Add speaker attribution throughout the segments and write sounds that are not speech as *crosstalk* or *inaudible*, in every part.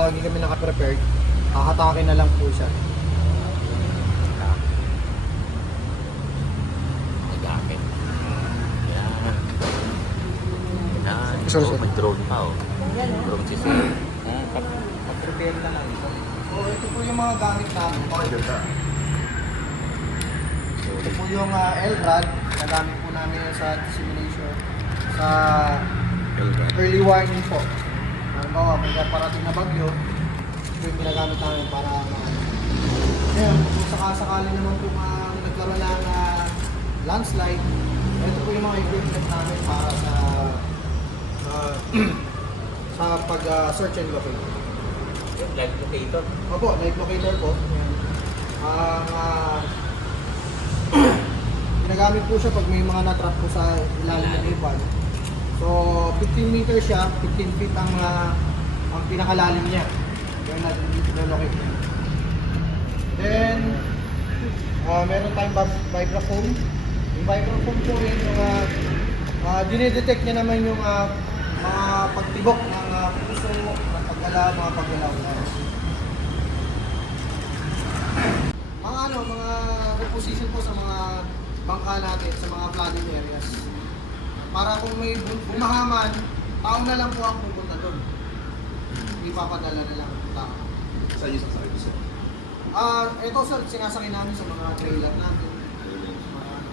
Speaker 1: lagi kami naka-prepared. Hahatakin na lang po siya.
Speaker 2: Nag-aakit. Yan. Yan.
Speaker 1: Sorry,
Speaker 2: Oh,
Speaker 1: sir.
Speaker 2: may drone pa oh. Drone si sir.
Speaker 3: Ah, pag- Pag-prepare na lang ito.
Speaker 1: So ito po yung mga gamit namin. Ito po yung uh, L-Rad. Nagamit po namin sa simulation. Sa early warning po. Halimbawa, may parating na bagyo, ito yung ginagamit namin para Ngayon, kung sakasakali naman po uh, nagkaroon ng ah, landslide, ito po yung mga equipment namin para sa ah, *clears throat* sa pag ah, search and locate.
Speaker 3: Live locator.
Speaker 1: Opo, live locator po. Ang ah, *clears throat* ginagamit po siya pag may mga natrap po sa ilalim ng iban. So, 15 meters siya, 15 feet ang ah, ang pinakalalim niya. Yan natin locate niya. Then, ah meron tayong vibraphone. Yung vibraphone po rin yung uh, uh, dinidetect niya naman yung ah, mga pagtibok ng uh, puso, ng paggalaw, mga paggalaw. Mga ano, mga reposition po sa mga bangka natin, sa mga flooding areas. Para kung may bu- bumahaman, tao na lang po ang pupunta doon. Hindi papadala na lang ang tao.
Speaker 4: Saan yung sasakay sir?
Speaker 1: Ah, ito sir, sinasakay namin sa mga trailer natin. Mga-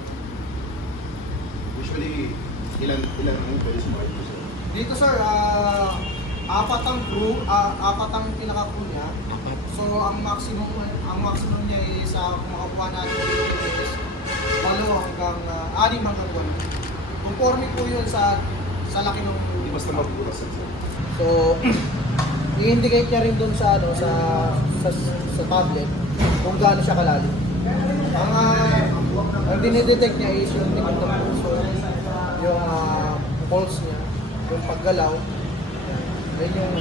Speaker 4: Usually, ilan ilan ang pwede sumakay po sir?
Speaker 1: Dito sir, ah, apat ang crew, ah, apat ang pinaka-crew niya. So ang maximum ang maximum niya is sa uh, makakuha natin is walo hanggang uh, anim hanggang walo. Conforme po yun sa sa laki ng
Speaker 4: Hindi basta magbukas.
Speaker 1: So *clears throat* i-indicate niya rin doon sa ano sa sa, sa tablet kung gaano siya kalalim. Ang uh, ang dinidetect niya is yung tikot ng puso, yung uh, pulse niya, yung paggalaw. Yan yung